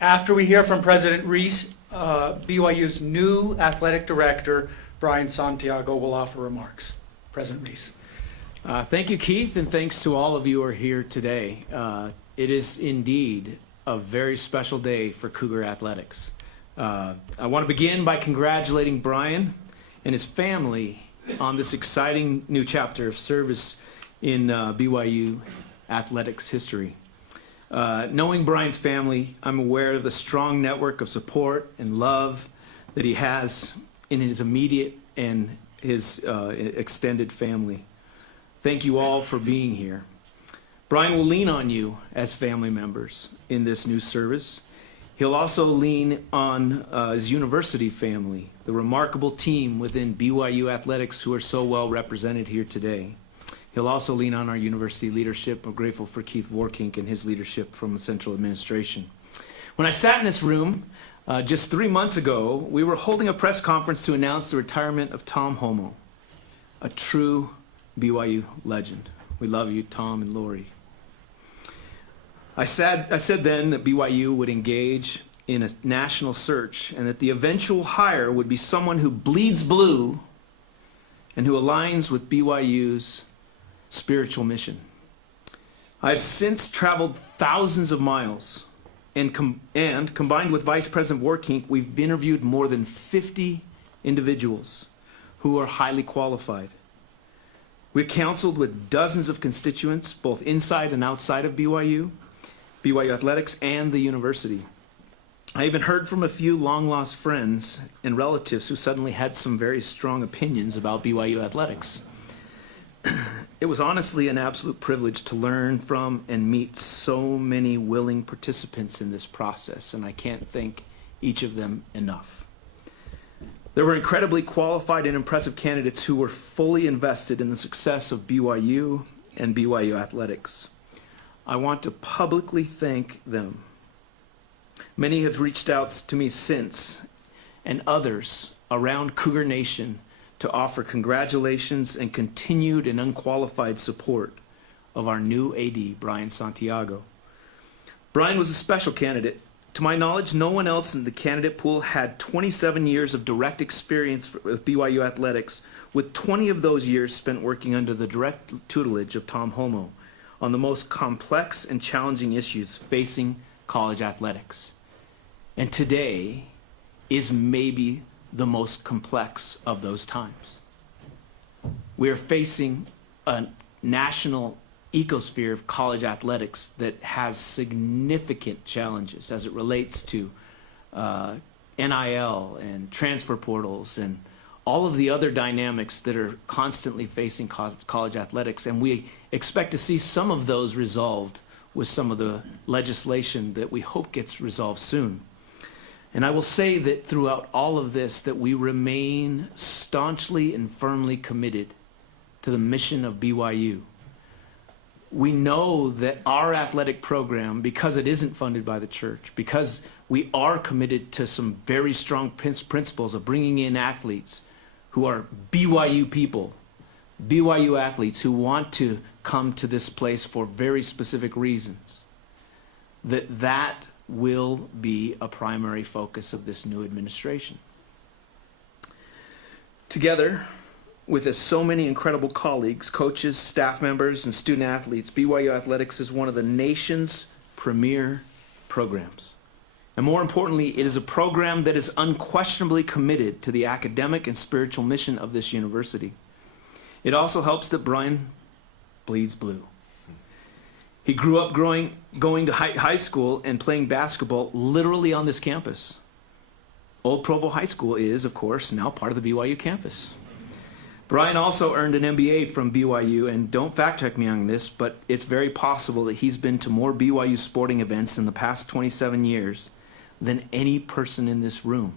After we hear from President Reese, BYU's new athletic director, Brian Santiago, will offer remarks. President Reese. Thank you, Keith, and thanks to all of you who are here today. It is indeed a very special day for Cougar Athletics. I want to begin by congratulating Brian and his family on this exciting new chapter of service in BYU athletics history. Knowing Brian's family, I'm aware of the strong network of support and love that he has in his immediate and his extended family. Thank you all for being here. Brian will lean on you as family members in this new service. He'll also lean on his university family, the remarkable team within BYU athletics who are so well represented here today. He'll also lean on our university leadership. We're grateful for Keith Vorkink and his leadership from the central administration. When I sat in this room just 3 months ago, we were holding a press conference to announce the retirement of Tom Holmoe, a true BYU legend. We love you, Tom and Lori. I said then that BYU would engage in a national search and that the eventual hire would be someone who bleeds blue and who aligns with BYU's spiritual mission. I've since traveled thousands of miles and combined with Vice President Vorkink, we've interviewed more than 50 individuals who are highly qualified. We've counseled with dozens of constituents, both inside and outside of BYU athletics, and the university. I even heard from a few long-lost friends and relatives who suddenly had some very strong opinions about BYU athletics. It was honestly an absolute privilege to learn from and meet so many willing participants in this process, and I can't thank each of them enough. There were incredibly qualified and impressive candidates who were fully invested in the success of BYU and BYU athletics. I want to publicly thank them. Many have reached out to me since, and others around Cougar Nation to offer congratulations and continued and unqualified support of our new AD, Brian Santiago. Brian was a special candidate. To my knowledge, no one else in the candidate pool had 27 years of direct experience with BYU athletics, with 20 of those years spent working under the direct tutelage of Tom Holmoe on the most complex and challenging issues facing college athletics. And today is maybe the most complex of those times. We are facing a national ecosphere of college athletics that has significant challenges as it relates to NIL and transfer portals and all of the other dynamics that are constantly facing college athletics. And we expect to see some of those resolved with some of the legislation that we hope gets resolved soon. And I will say that throughout all of this, that we remain staunchly and firmly committed to the mission of BYU. We know that our athletic program, because it isn't funded by the church, because we are committed to some very strong principles of bringing in athletes who are BYU people, BYU athletes who want to come to this place for very specific reasons, that will be a primary focus of this new administration. Together with so many incredible colleagues, coaches, staff members, and student athletes, BYU Athletics is one of the nation's premier programs. And more importantly, it is a program that is unquestionably committed to the academic and spiritual mission of this university. It also helps that Brian bleeds blue. He grew up going to high school and playing basketball literally on this campus. Old Provo High School is, of course, now part of the BYU campus. Brian also earned an MBA from BYU, and don't fact check me on this, but it's very possible that he's been to more BYU sporting events in the past 27 years than any person in this room.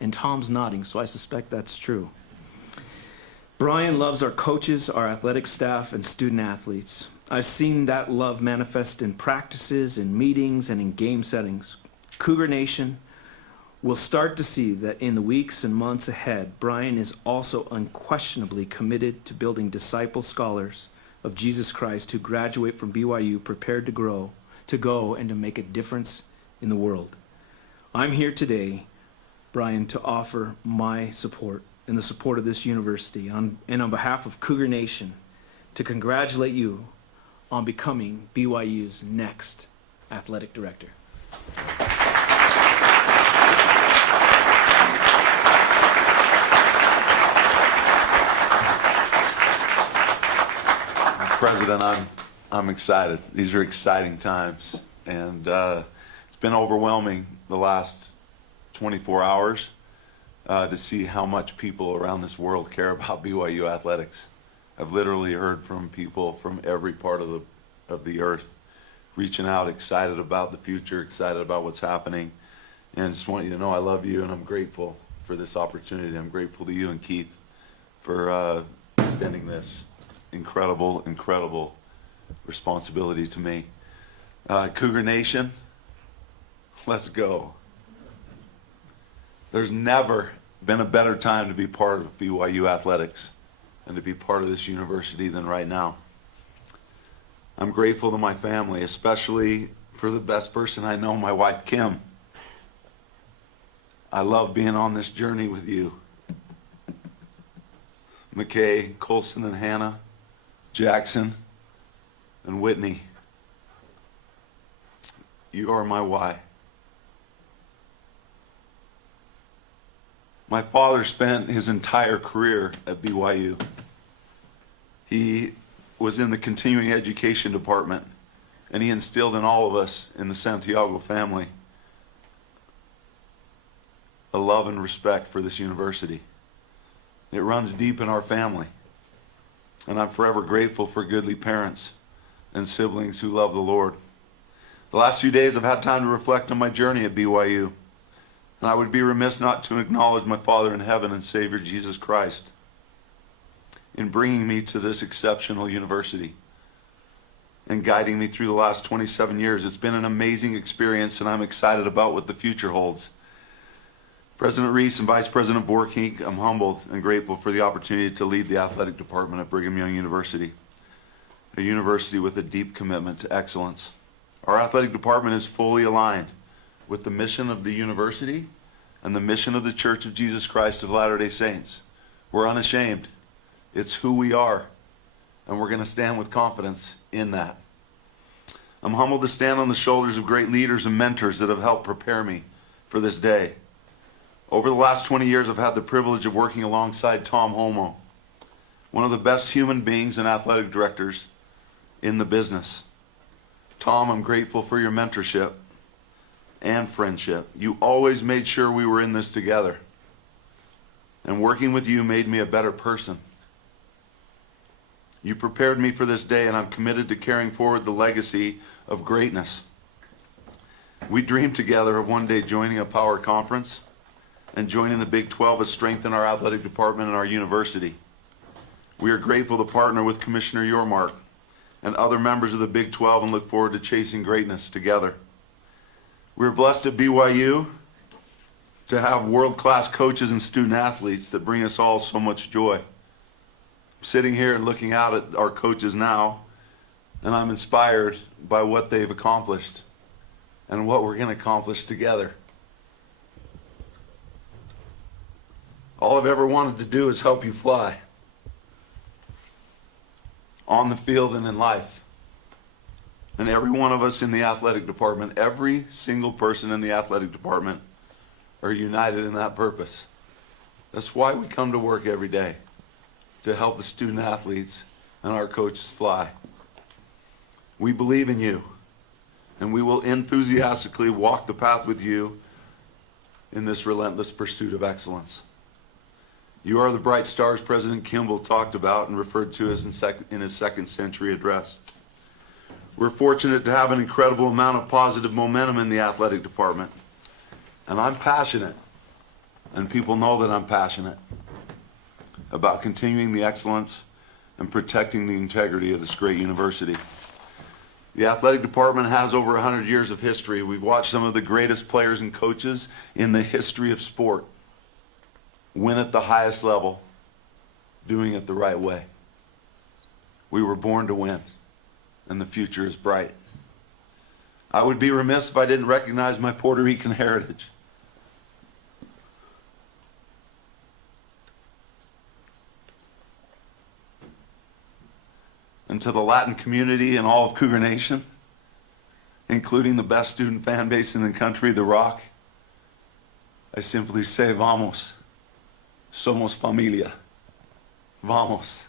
And Tom's nodding, so I suspect that's true. Brian loves our coaches, our athletic staff, and student athletes. I've seen that love manifest in practices, in meetings, and in game settings. Cougar Nation will start to see that in the weeks and months ahead, Brian is also unquestionably committed to building disciple scholars of Jesus Christ who graduate from BYU prepared to go and to make a difference in the world. I'm here today, Brian, to offer my support and the support of this university and on behalf of Cougar Nation to congratulate you on becoming BYU's next athletic director. President, I'm excited. These are exciting times, and it's been overwhelming the last 24 hours to see how much people around this world care about BYU athletics. I've literally heard from people from every part of the earth reaching out, excited about the future, excited about what's happening, and I just want you to know I love you and I'm grateful for this opportunity. I'm grateful to you and Keith for extending this incredible responsibility to me. Cougar Nation, let's go. There's never been a better time to be part of BYU athletics and to be part of this university than right now. I'm grateful to my family, especially for the best person I know, my wife Kim. I love being on this journey with you. McKay, Colson and Hannah, Jackson, and Whitney, you are my why. My father spent his entire career at BYU. He was in the continuing education department, and he instilled in all of us in the Santiago family a love and respect for this university. It runs deep in our family. And I'm forever grateful for goodly parents and siblings who love the Lord. The last few days I've had time to reflect on my journey at BYU. And I would be remiss not to acknowledge my Father in heaven and Savior Jesus Christ in bringing me to this exceptional university and guiding me through the last 27 years. It's been an amazing experience, and I'm excited about what the future holds. President Reese and Vice President Vorkink, I'm humbled and grateful for the opportunity to lead the athletic department at Brigham Young University, a university with a deep commitment to excellence. Our athletic department is fully aligned with the mission of the university and the mission of the Church of Jesus Christ of Latter-day Saints. We're unashamed. It's who we are, and we're going to stand with confidence in that. I'm humbled to stand on the shoulders of great leaders and mentors that have helped prepare me for this day. Over the last 20 years, I've had the privilege of working alongside Tom Holmoe, one of the best human beings and athletic directors in the business. Tom, I'm grateful for your mentorship and friendship. You always made sure we were in this together. And working with you made me a better person. You prepared me for this day, and I'm committed to carrying forward the legacy of greatness. We dreamed together of one day joining a power conference and joining the Big 12 has strengthened our athletic department and our university. We are grateful to partner with Commissioner Yormark and other members of the Big 12 and look forward to chasing greatness together. We're blessed at BYU to have world-class coaches and student athletes that bring us all so much joy. I'm sitting here and looking out at our coaches now, and I'm inspired by what they've accomplished and what we're going to accomplish together. All I've ever wanted to do is help you fly on the field and in life. And every one of us in the athletic department, every single person in the athletic department are united in that purpose. That's why we come to work every day, to help the student athletes and our coaches fly. We believe in you, and we will enthusiastically walk the path with you in this relentless pursuit of excellence. You are the bright stars President Kimball talked about and referred to as in his second century address. We're fortunate to have an incredible amount of positive momentum in the athletic department. And I'm passionate, and people know that I'm passionate about continuing the excellence and protecting the integrity of this great university. The athletic department has over 100 years of history. We've watched some of the greatest players and coaches in the history of sport win at the highest level, doing it the right way. We were born to win, and the future is bright. I would be remiss if I didn't recognize my Puerto Rican heritage. and to the Latin community and all of Cougar Nation, including the best student fan base in the country, The Rock, I simply say, vamos. Somos familia. Vamos.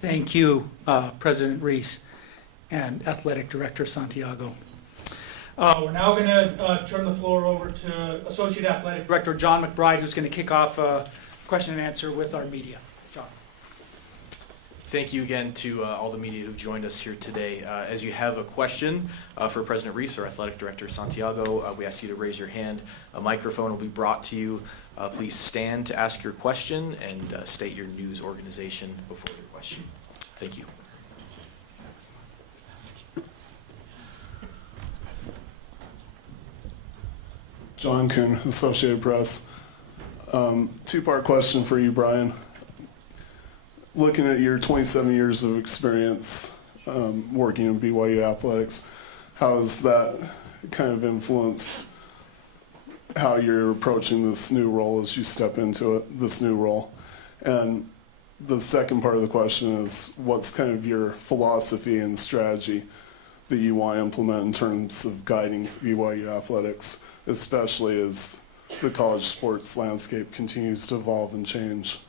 Thank you, President Reese and Athletic Director Santiago. We're now going to turn the floor over to Associate Athletic Director John McBride, who's going to kick off question and answer with our media. John. Thank you again to all the media who've joined us here today. As you have a question for President Reese or Athletic Director Santiago, we ask you to raise your hand. A microphone will be brought to you. Please stand to ask your question and state your news organization before your question. Thank you. John Kuhn, Associated Press. Two-part question for you, Brian. Looking at your 27 years of experience working in BYU athletics, how has that kind of influenced how you're approaching this new role as you step into it, this new role? And the second part of the question is, what's kind of your philosophy and strategy that you want to implement in terms of guiding BYU athletics, especially as the college sports landscape continues to evolve and change?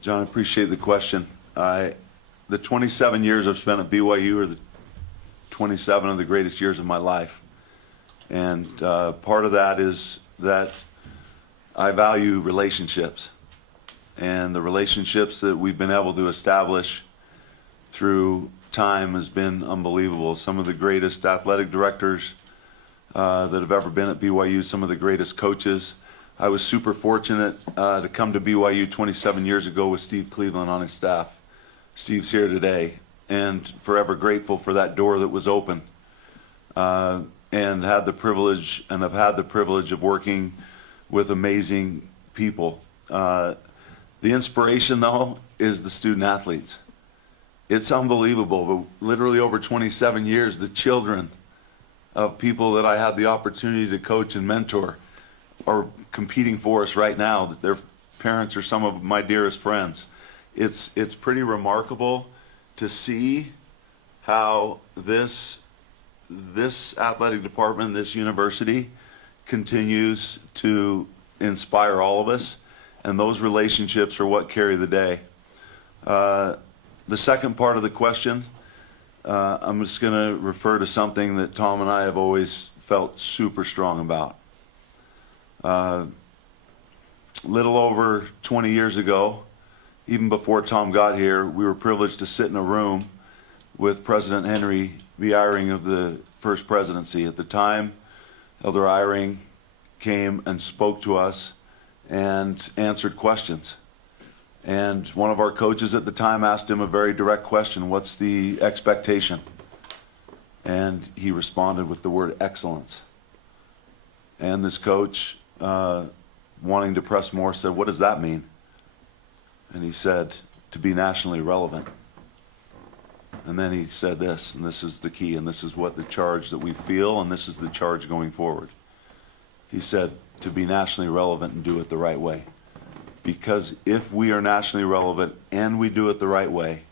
John, I appreciate the question. The 27 years I've spent at BYU are the 27 of the greatest years of my life. And part of that is that I value relationships. And the relationships that we've been able to establish through time has been unbelievable. Some of the greatest athletic directors that have ever been at BYU, some of the greatest coaches. I was super fortunate to come to BYU 27 years ago with Steve Cleveland on his staff. Steve's here today, and forever grateful for that door that was open. And have had the privilege of working with amazing people. The inspiration, though, is the student athletes. It's unbelievable, but literally over 27 years, the children of people that I had the opportunity to coach and mentor are competing for us right now. Their parents are some of my dearest friends. It's pretty remarkable to see how this athletic department, this university, continues to inspire all of us, and those relationships are what carry the day. The second part of the question, I'm just going to refer to something that Tom and I have always felt super strong about. Little over 20 years ago, even before Tom got here, we were privileged to sit in a room with President Henry B. Eyring of the First Presidency. At the time, Elder Eyring came and spoke to us and answered questions. And one of our coaches at the time asked him a very direct question: what's the expectation? And he responded with the word excellence. And this coach, wanting to press more, said, what does that mean? And he said, to be nationally relevant. And then he said this, and this is the key, and this is what the charge that we feel, and this is the charge going forward. He said, to be nationally relevant and do it the right way. Because if we are nationally relevant and we do it the right way,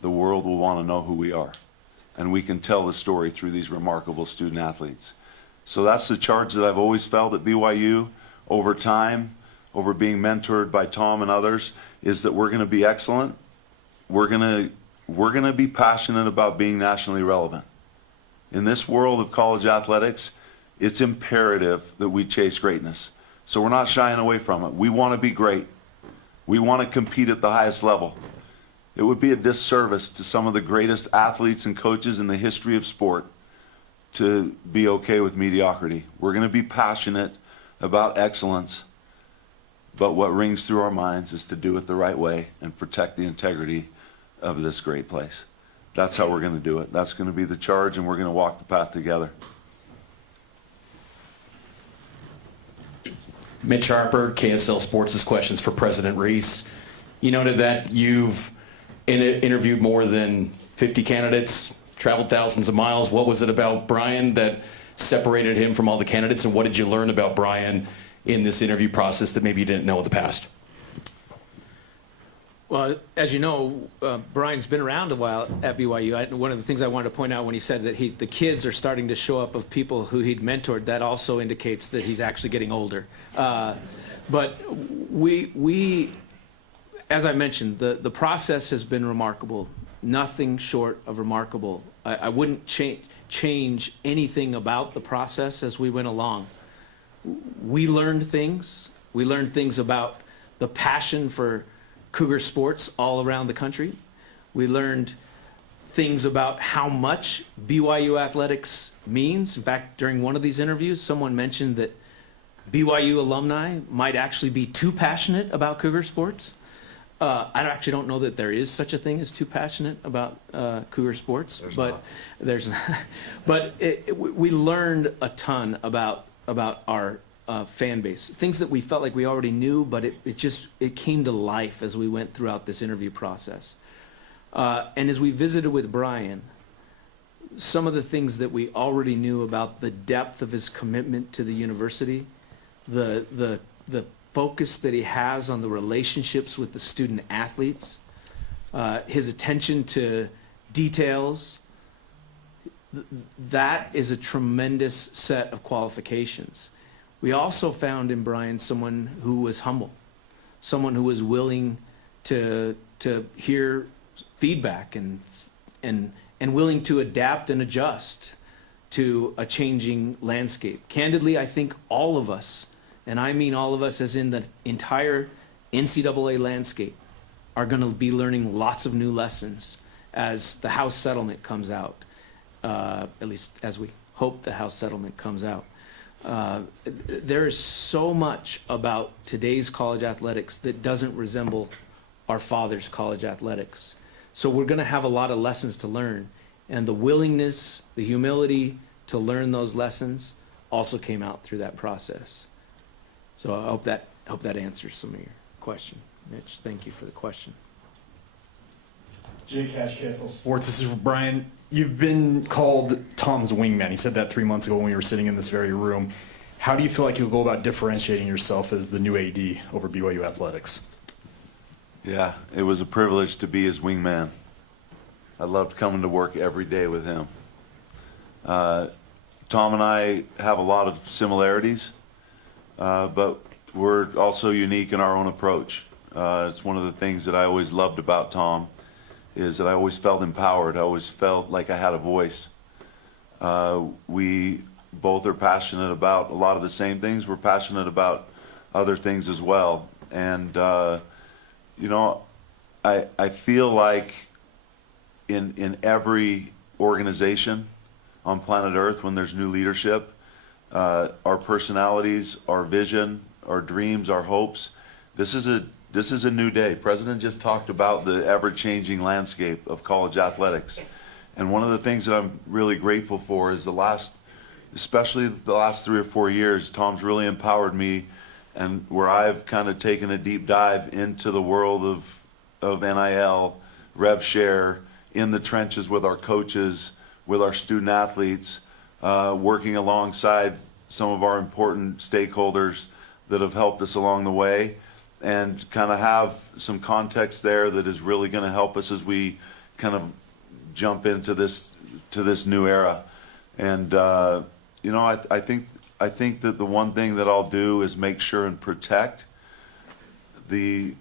the world will want to know who we are. And we can tell the story through these remarkable student athletes. So that's the charge that I've always felt at BYU over time, over being mentored by Tom and others, is that we're going to be excellent. We're going to be passionate about being nationally relevant. In this world of college athletics, it's imperative that we chase greatness. So we're not shying away from it. We want to be great. We want to compete at the highest level. It would be a disservice to some of the greatest athletes and coaches in the history of sport to be okay with mediocrity. We're going to be passionate about excellence, but what rings through our minds is to do it the right way and protect the integrity of this great place. That's how we're going to do it. That's going to be the charge, and we're going to walk the path together. Mitch Harper, KSL Sports' questions for President Reese. You noted that you've interviewed more than 50 candidates traveled thousands of miles. What was it about Brian that separated him from all the candidates, and what did you learn about Brian in this interview process that maybe you didn't know in the past? Well, as you know, Brian's been around a while at BYU. One of the things I wanted to point out when he said that the kids are starting to show up of people who he'd mentored, that also indicates that he's actually getting older. But we, as I mentioned, the process has been remarkable. Nothing short of remarkable. I wouldn't change anything about the process as we went along. We learned things. We learned things about the passion for Cougar sports all around the country. We learned things about how much BYU athletics means. In fact, during one of these interviews, someone mentioned that BYU alumni might actually be too passionate about Cougar sports. I actually don't know that there is such a thing as too passionate about Cougar sports, we learned a ton about our fan base, things that we felt like we already knew, but it came to life as we went throughout this interview process. And as we visited with Brian, some of the things that we already knew about the depth of his commitment to the university, the focus that he has on the relationships with the student athletes, his attention to details, that is a tremendous set of qualifications. We also found in Brian someone who was humble, someone who was willing to hear feedback and willing to adapt and adjust to a changing landscape. Candidly, I think all of us, and I mean all of us as in the entire NCAA landscape, are going to be learning lots of new lessons as the House settlement comes out, at least as we hope the House settlement comes out. There is so much about today's college athletics that doesn't resemble our father's college athletics. So we're going to have a lot of lessons to learn, and the willingness, the humility to learn those lessons also came out through that process. So I hope that answers some of your question, Mitch. Thank you for the question. Jay Cash, KSL Sports. This is for Brian. You've been called Tom's wingman. He said that 3 months ago when we were sitting in this very room. How do you feel like you'll go about differentiating yourself as the new AD over BYU athletics? Yeah, it was a privilege to be his wingman. I loved coming to work every day with him. Tom and I have a lot of similarities, but we're also unique in our own approach. It's one of the things that I always loved about Tom, is that I always felt empowered. I always felt like I had a voice. We both are passionate about a lot of the same things. We're passionate about other things as well. And, you know, I feel like in every organization on planet Earth, when there's new leadership, our personalities, our vision, our dreams, our hopes, this is a new day. President just talked about the ever-changing landscape of college athletics. And one of the things that I'm really grateful for is especially the last 3 or 4 years, Tom's really empowered me, and where I've kind of taken a deep dive into the world of NIL, rev share, in the trenches with our coaches, with our student athletes, working alongside some of our important stakeholders that have helped us along the way, and kind of have some context there that is really going to help us as we kind of jump into this new era. And you know, I think that the one thing that I'll do is make sure and protect the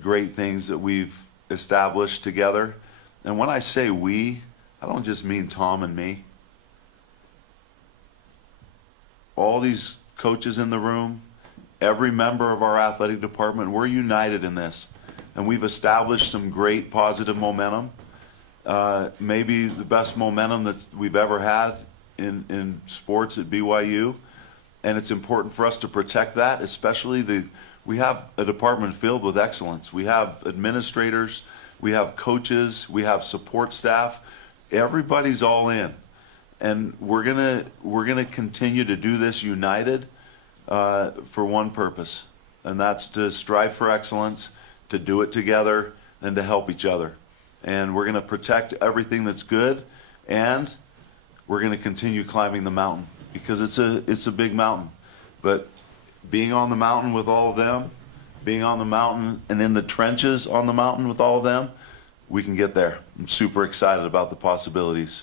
great things that we've established together. And when I say we, I don't just mean Tom and me. All these coaches in the room, every member of our athletic department, we're united in this. And we've established some great positive momentum. Maybe the best momentum that we've ever had in sports at BYU. And it's important for us to protect that, especially we have a department filled with excellence. We have administrators, we have coaches, we have support staff. Everybody's all in. And we're gonna continue to do this united for one purpose, and that's to strive for excellence, to do it together, and to help each other. And we're going to protect everything that's good, And we're going to continue climbing the mountain because it's a big mountain. But being on the mountain with all of them, being on the mountain and in the trenches on the mountain with all of them, we can get there. I'm super excited about the possibilities.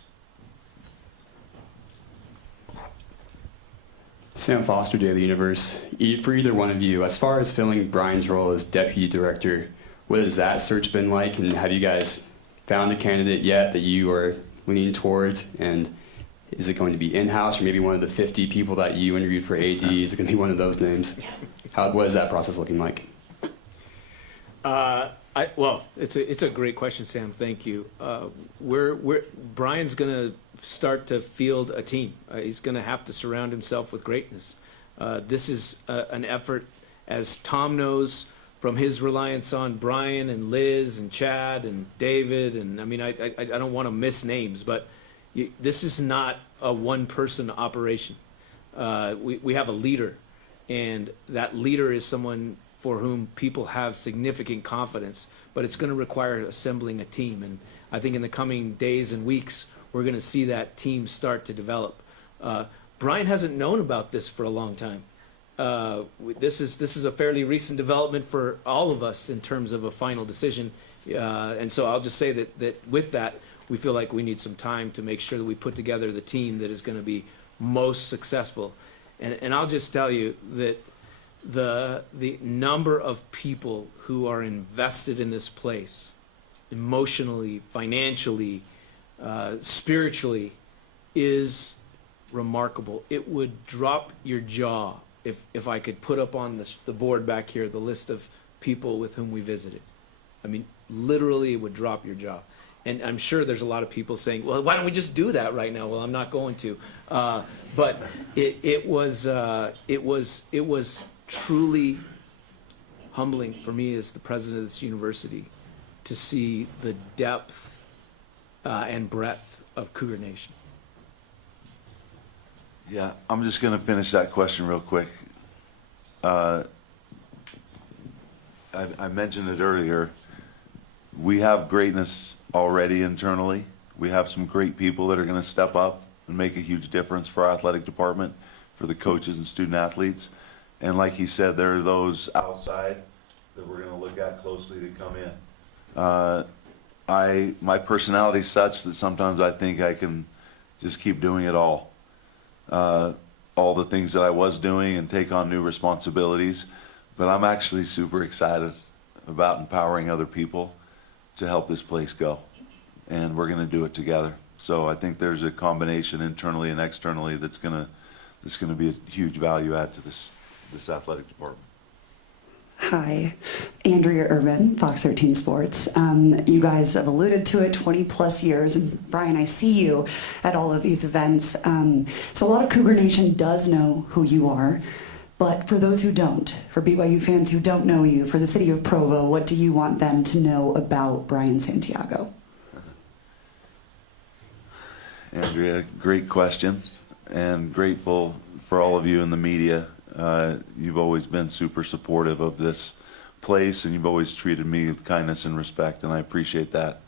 Sam Foster, Daily Universe. For either one of you, as far as filling Brian's role as deputy director, what has that search been like, and have you guys found a candidate yet that you are leaning towards? And is it going to be in-house, or maybe one of the 50 people that you interviewed for AD? Is it going to be one of those names? What is that process looking like? Well, it's a great question, Sam. Thank you. Brian's going to start to field a team. He's going to have to surround himself with greatness. This is an effort, as Tom knows, from his reliance on Brian and Liz and Chad and David, and I mean, I don't want to miss names, but this is not a one-person operation. We have a leader, and that leader is someone for whom people have significant confidence, but it's going to require assembling a team. And I think in the coming days and weeks, we're going to see that team start to develop. Brian hasn't known about this for a long time. This is a fairly recent development for all of us in terms of a final decision. And so I'll just say that with that, we feel like we need some time to make sure that we put together the team that is going to be most successful. And I'll just tell you that the number of people who are invested in this place, emotionally, financially, spiritually, is remarkable. It would drop your jaw if I could put up on the board back here the list of people with whom we visited. I mean, literally, it would drop your jaw. And I'm sure there's a lot of people saying, well, why don't we just do that right now? Well, I'm not going to. But it was truly humbling for me as the president of this university to see the depth and breadth of Cougar Nation. Yeah, I'm just going to finish that question real quick. I mentioned it earlier. We have greatness already internally. We have some great people that are going to step up and make a huge difference for our athletic department, for the coaches and student athletes. And like he said, there are those outside that we're going to look at closely to come in. My personality is such that sometimes I think I can just keep doing it all the things that I was doing and take on new responsibilities. But I'm actually super excited about empowering other people to help this place go. And we're going to do it together. So I think there's a combination internally and externally that's going to be a huge value add to this athletic department. Hi, Andrea Urban, Fox 13 Sports. You guys have alluded to it, 20 plus years, and Brian, I see you at all of these events. So a lot of Cougar Nation does know who you are, but for those who don't, for BYU fans who don't know you, for the city of Provo, what do you want them to know about Brian Santiago? Andrea, great question, and grateful for all of you in the media. You've always been super supportive of this place, and you've always treated me with kindness and respect, and I appreciate that.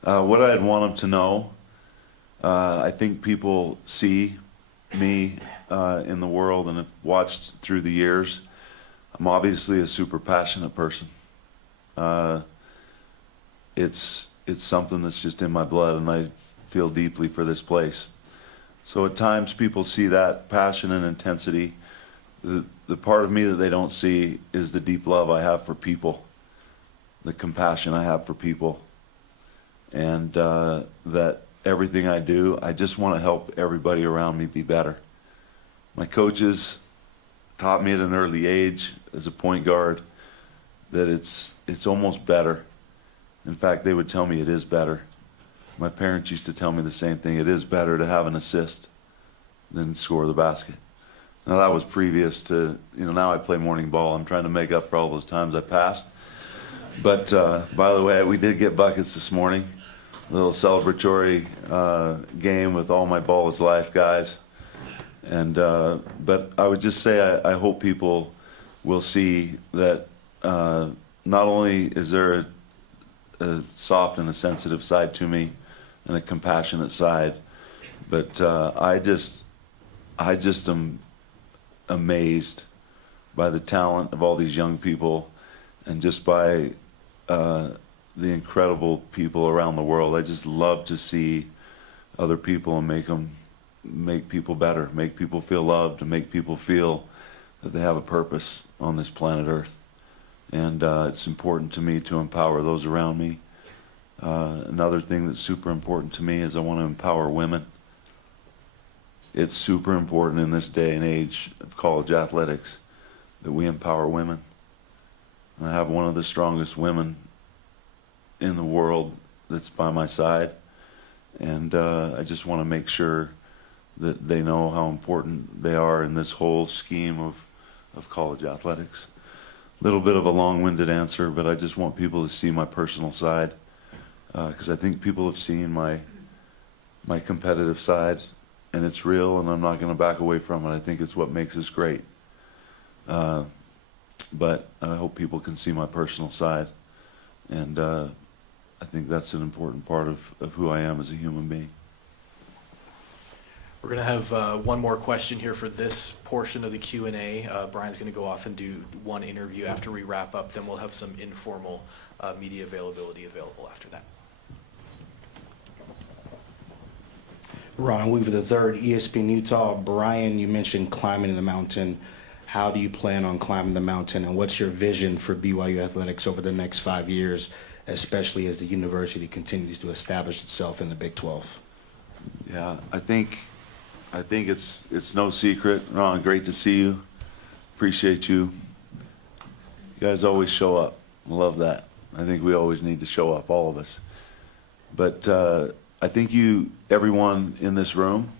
What I'd want them to know, I think people see me in the world and have watched through the years. I'm obviously a super passionate person. It's something that's just in my blood, and I feel deeply for this place. So at times people see that passion and intensity. The part of me that they don't see is the deep love I have for people, the compassion I have for people, and that everything I do, I just want to help everybody around me be better. My coaches taught me at an early age as a point guard that it's almost better. In fact, they would tell me it is better. My parents used to tell me the same thing. It is better to have an assist than score the basket. Now that was previous to, now I play morning ball. I'm trying to make up for all those times I passed. But by the way, we did get buckets this morning. A little celebratory game with all my Ball is Life guys. And but I would just say I hope people will see that not only is there a soft and a sensitive side to me, and a compassionate side. But I just am amazed by the talent of all these young people, and just by the incredible people around the world. I just love to see other people and make people better, make people feel loved, and make people feel that they have a purpose on this planet Earth. And it's important to me to empower those around me. Another thing that's super important to me is I want to empower women. It's super important in this day and age of college athletics that we empower women. And I have one of the strongest women in the world that's by my side. And I just want to make sure that they know how important they are in this whole scheme of college athletics. A little bit of a long-winded answer, but I just want people to see my personal side, because I think people have seen my competitive side, and it's real, and I'm not going to back away from it. I think it's what makes us great. But I hope people can see my personal side, and I think that's an important part of who I am as a human being. We're going to have one more question here for this portion of the Q&A. Brian's going to go off and do one interview after we wrap up. Then we'll have some informal media availability available after that. Ron Weaver III, ESPN Utah. Brian, you mentioned climbing the mountain. How do you plan on climbing the mountain, and what's your vision for BYU athletics over the next 5 years, especially as the university continues to establish itself in the Big 12? Yeah, I think it's no secret. Ron, great to see you. Appreciate you. You guys always show up. I love that. I think we always need to show up, all of us. But I think everyone in this room,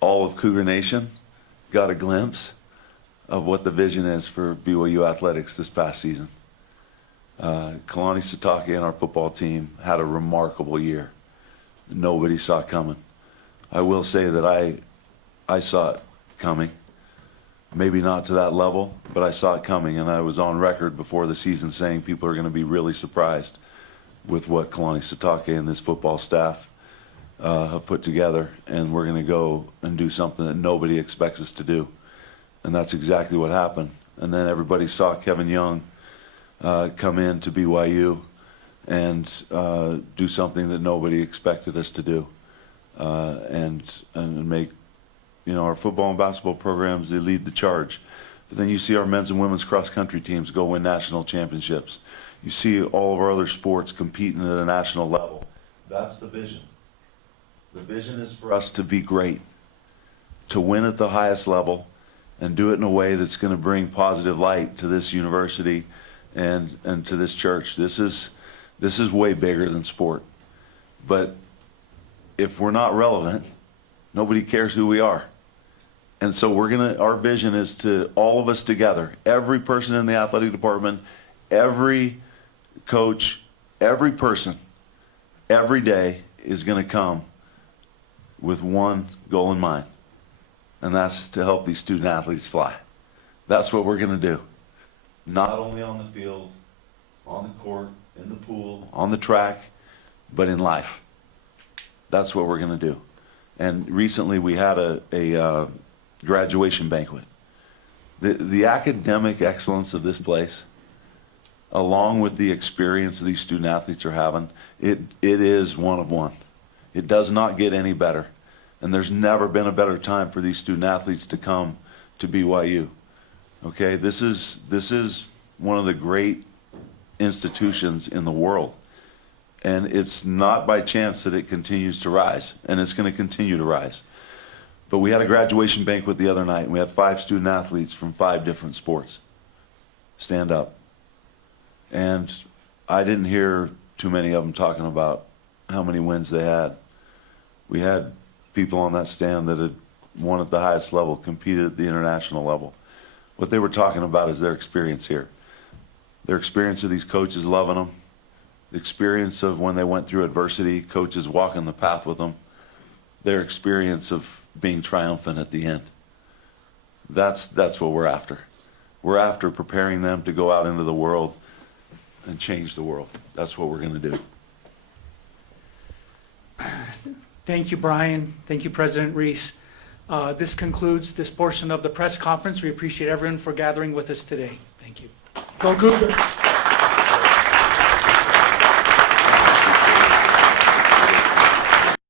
all of Cougar Nation, got a glimpse of what the vision is for BYU athletics this past season. Kalani Sitake and our football team had a remarkable year. Nobody saw it coming. I will say that I saw it coming. Maybe not to that level, but I saw it coming, and I was on record before the season saying people are going to be really surprised with what Kalani Sitake and this football staff have put together, and we're going to go and do something that nobody expects us to do. And that's exactly what happened. And then everybody saw Kevin Young come in to BYU and do something that nobody expected us to do, and make, our football and basketball programs, they lead the charge. But then you see our men's and women's cross country teams go win national championships. You see all of our other sports competing at a national level. That's the vision. The vision is for us to be great, to win at the highest level, and do it in a way that's going to bring positive light to this university and to this church. This is way bigger than sport. But if we're not relevant, nobody cares who we are. And so our vision is to, all of us together, every person in the athletic department, every coach, every person, every day is going to come with one goal in mind. And that's to help these student athletes fly. That's what we're going to do. Not only on the field, on the court, in the pool, on the track, but in life. That's what we're going to do. And recently we had a graduation banquet. The academic excellence of this place, along with the experience these student athletes are having, it is one of one. It does not get any better. And there's never been a better time for these student athletes to come to BYU. Okay, this is one of the great institutions in the world. And it's not by chance that it continues to rise, and it's going to continue to rise. But we had a graduation banquet the other night, and we had 5 student athletes from 5 different sports stand up. And I didn't hear too many of them talking about how many wins they had. We had people on that stand that had won at the highest level, competed at the international level. What they were talking about is their experience here. Their experience of these coaches loving them, the experience of when they went through adversity, coaches walking the path with them, their experience of being triumphant at the end. That's what we're after. We're after preparing them to go out into the world and change the world. That's what we're going to do. Thank you, Brian. Thank you, President Reese. This concludes this portion of the press conference. We appreciate everyone for gathering with us today. Thank you. Go Cougars!